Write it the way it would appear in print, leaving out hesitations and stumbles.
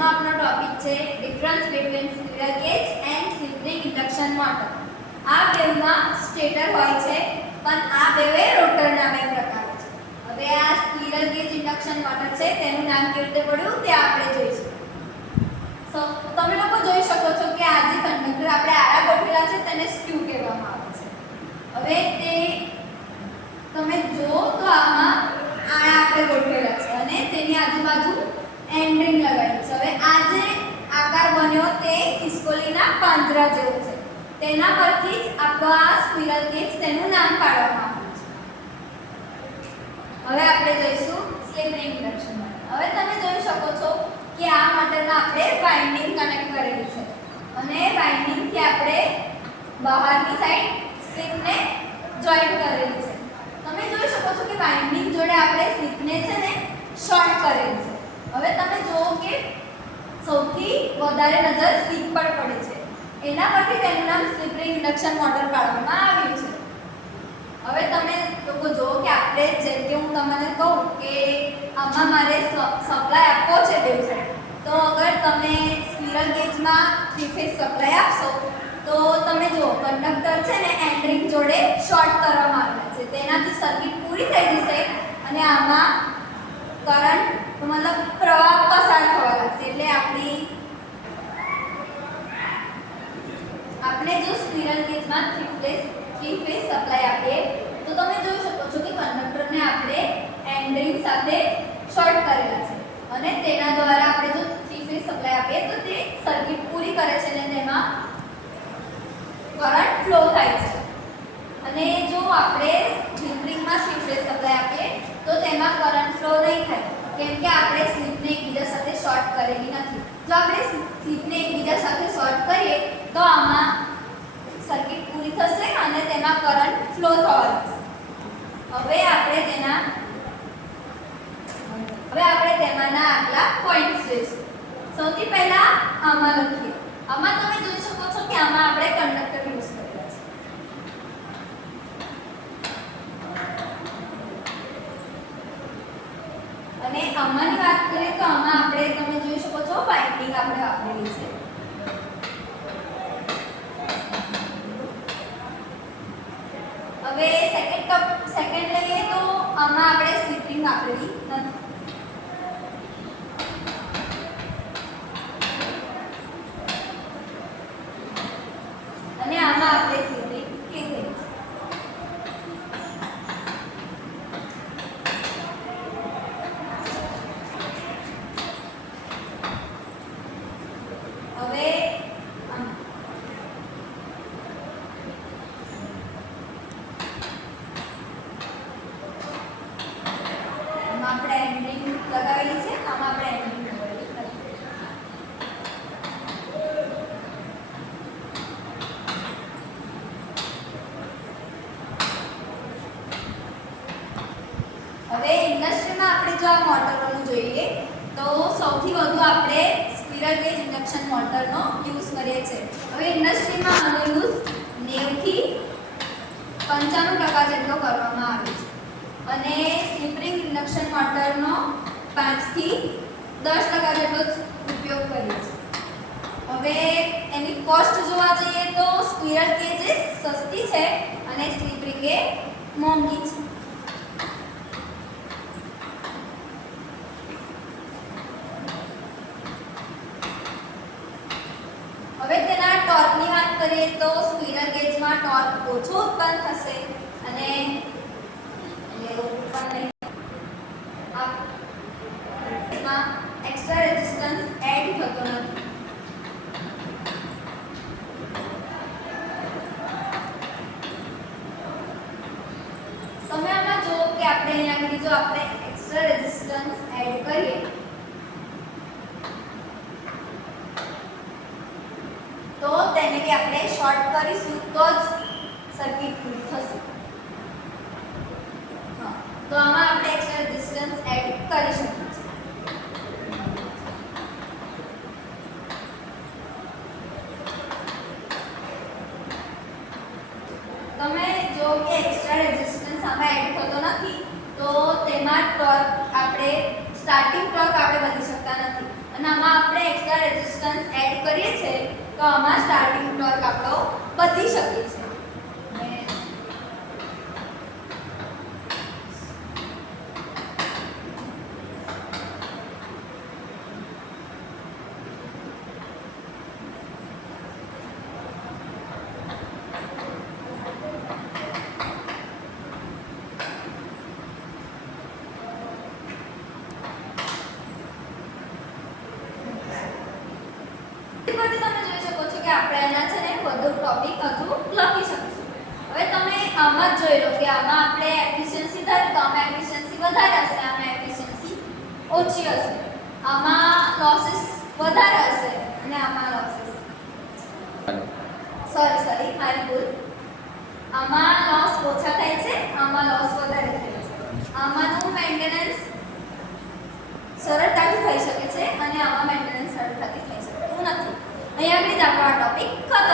આજનો આપણો ટોપિક છે difference between squirrel cage and slip ring induction motor. આ બેમાં સ્ટેટર હોય છે પણ આ બેવે રોટરના બે પ્રકાર છે. હવે આ સ્ક્વિરલ કેજ ઇન્ડક્શન મોટર છે તેનું નામ કેવી રીતે પડ્યું તે આપણે જોઈશું. તમે લોકો જોઈ શકો છો કે આ જે કંડક્ટર આપણે આડા ગોઠવેલા છે તેને સ્ક્યુ કહેવામાં આવે છે. હવે તે તમે જો તો આમાં આડા આપણે ગોઠવેલા છે અને તેની આજુબાજુ એન્ડ રિંગ લગાવેલી છે. હવે આ જે આકાર બન્યો તે ખિસકોલીના પાંજરા જેવો છે. તેના પરથી જ આપણો આ સ્ક્વિરલ કેજ તેનું નામ પાડવામાં આવ્યું છે. હવે આપણે જોઈશું સ્લિપ રિંગ ઇન્ડક્શન મોટર. હવે તમે જોઈ શકો છો કે આ મોટરમાં આપણે વાઇન્ડિંગ કનેક્ટ કરેલી છે અને વાઇન્ડિંગ થી આપણે બહારની સાઈડ સ્લિપને જોઈન્ટ કરેલી છે. તમે જોઈ શકો છો કે વાઇન્ડિંગ જોડે આપણે સ્લિપને છે ને શોર્ટ કરેલી છે. હવે તમે જુઓ કે સૌથી વધારે નજર સ્લિપ પર પડે છે. એના પરથી તેનું નામ સ્લિપ રિંગ ઇન્ડક્શન મોટર પાડવામાં આવ્યું છે. હવે તમે લોકો જુઓ કે આપણે જેમ કે હું તમને કહું કે આમાં મારે સપ્લાય આપવો છે બેવ સાઈડ, તો અગર તમે સ્ક્વિરલ કેજમાં 3 ફેઝ સપ્લાય આપશો તો તમે જુઓ કંડક્ટર છે ને એન્ડ રિંગ જોડે શોર્ટ કરવામાં આવેલા છે. તેનાથી સર્કિટ પૂરી થઈ જશે અને આમાં કરંટ મતલબ પ્રવાહ પસાર થવા લાગશે. એટલે આપણે જો સ્ક્વિરલ કેજમાં 3 ફેઝ સપ્લાય આપીએ તો તમે જોઈ શકો છો કે કંડક્ટરને આપણે એન્ડ રિંગ સાથે શોર્ટ કરેલા છે અને તેના દ્વારા આપણે જો 3 ફેઝ સપ્લાય આપીએ તો તે સર્કિટ પૂરી કરે છે અને તેમાં કરંટ ફ્લો થાય છે. અને જો આપણે સ્લિપ રિંગમાં 3 ફેઝ સપ્લાય આપીએ તો તેમાં કરંટ ફ્લો નહીં થાય કેમ કે આપણે સ્લિપને એકબીજા સાથે શોર્ટ કરેલી નથી. જો આપણે સ્લિપને એકબીજા સાથે શોર્ટ કરીએ તો આમાં સર્કિટ પૂરી થશે અને તેમાં કરંટ ફ્લો થવા લાગશે. હવે આપણે તેમાંના આગલા પોઈન્ટ્સ જોઈશું. સૌથી પહેલા આમાં લખીએ. આમાં તમે જોઈ શકો છો કે આમાં આપણે કંડક્ટર યુઝ કરેલા છે. અને આમાંની વાત કરીએ તો આમાં આપણે તમે જોઈ શકો છો વાઇન્ડિંગ આપણે વાપરેલી છે. હવે સેકન્ડ લઈએ તો આમાં આપણે સ્લિપ રિંગ વાપરેલી નથી. અને આમાં આપણે સ્લિપ રિંગ લીધેલી છે. હવે આપણે એન્ડ રિંગ લગાવેલી છે. આમાં આપણે એન્ડ રિંગ લગાવેલી નથી. હવે ઇન્ડસ્ટ્રીમાં આપણે જો આ મોટરોનું જોઈએ તો સૌથી વધુ આપણે સ્ક્વિરલ કેજ ઇન્ડક્શન મોટરનો યુઝ કરીએ છીએ. હવે ઇન્ડસ્ટ્રીમાં આનો યુઝ 90 થી 95% જેટલો કરવામાં આવે છે અને સ્લિપ રિંગ ઇન્ડક્શન મોટરનો 5 થી 10% જેટલો ઉપયોગ કરીએ છીએ. હવે એની કોસ્ટ જોવા જઈએ તો સ્ક્વિરલ કેજ સસ્તી છે અને સ્લિપ રિંગ એ મોંઘી છે. હવે તેના ટોર્કની વાત કરીએ તો સ્ક્વિરલ કેજમાં ટોર્ક ઓછો ઉત્પન્ન થશે અને એક્સ્ટ્રા રેઝિસ્ટન્સ એડ થતો નથી. તમે આમાં જો કે આપણે અહીંયા આગળ જો આપણે એક્સ્ટ્રા રેઝિસ્ટન્સ એડ કરીએ તો તેને બી આપણે શોર્ટ કરીશું તો જ સર્કિટ પૂરી થશે. તો આમાં આપણે એક્સ્ટ્રા રેઝિસ્ટન્સ એડ કરી શકીએ છીએ. તમે જો કે એક્સ્ટ્રા રેઝિસ્ટન્સ આમાં એડ થતો નથી તો તેમાં ટોર્ક આપણે સ્ટાર્ટિંગ ટોર્ક આપણે બદલી શકતા નથી અને આમાં આપણે એક્સ્ટ્રા રેઝિસ્ટન્સ એડ કરીએ છીએ તો આમાં સ્ટાર્ટિંગ ટોર્ક આપણો બદલી શકે છે. પછી તમે જોઈ શકો છો કે આપણે એના છે ને વધુ ટોપિક હજુ લખી શકીશું. હવે તમે આમાં જ જોઈ લો કે આમાં આપણે એફિશિયન્સી ધારીએ તો આમાં એફિશિયન્સી વધારે હશે, આમાં એફિશિયન્સી ઓછી હશે. આમાં લોસીસ વધારે હશે અને આમાં લોસીસ સોરી મારી ભૂલ. આમાં લોસ ઓછા થાય છે, આમાં લોસ વધારે થાય છે. આમાંનું મેન્ટેનન્સ સરળતાથી થઈ શકે છે અને આમાં મેન્ટેનન્સ સરળતાથી થઈ શકે એવું નથી. અહીંયા આગળ જ આપણો આ ટોપિક ખતમ.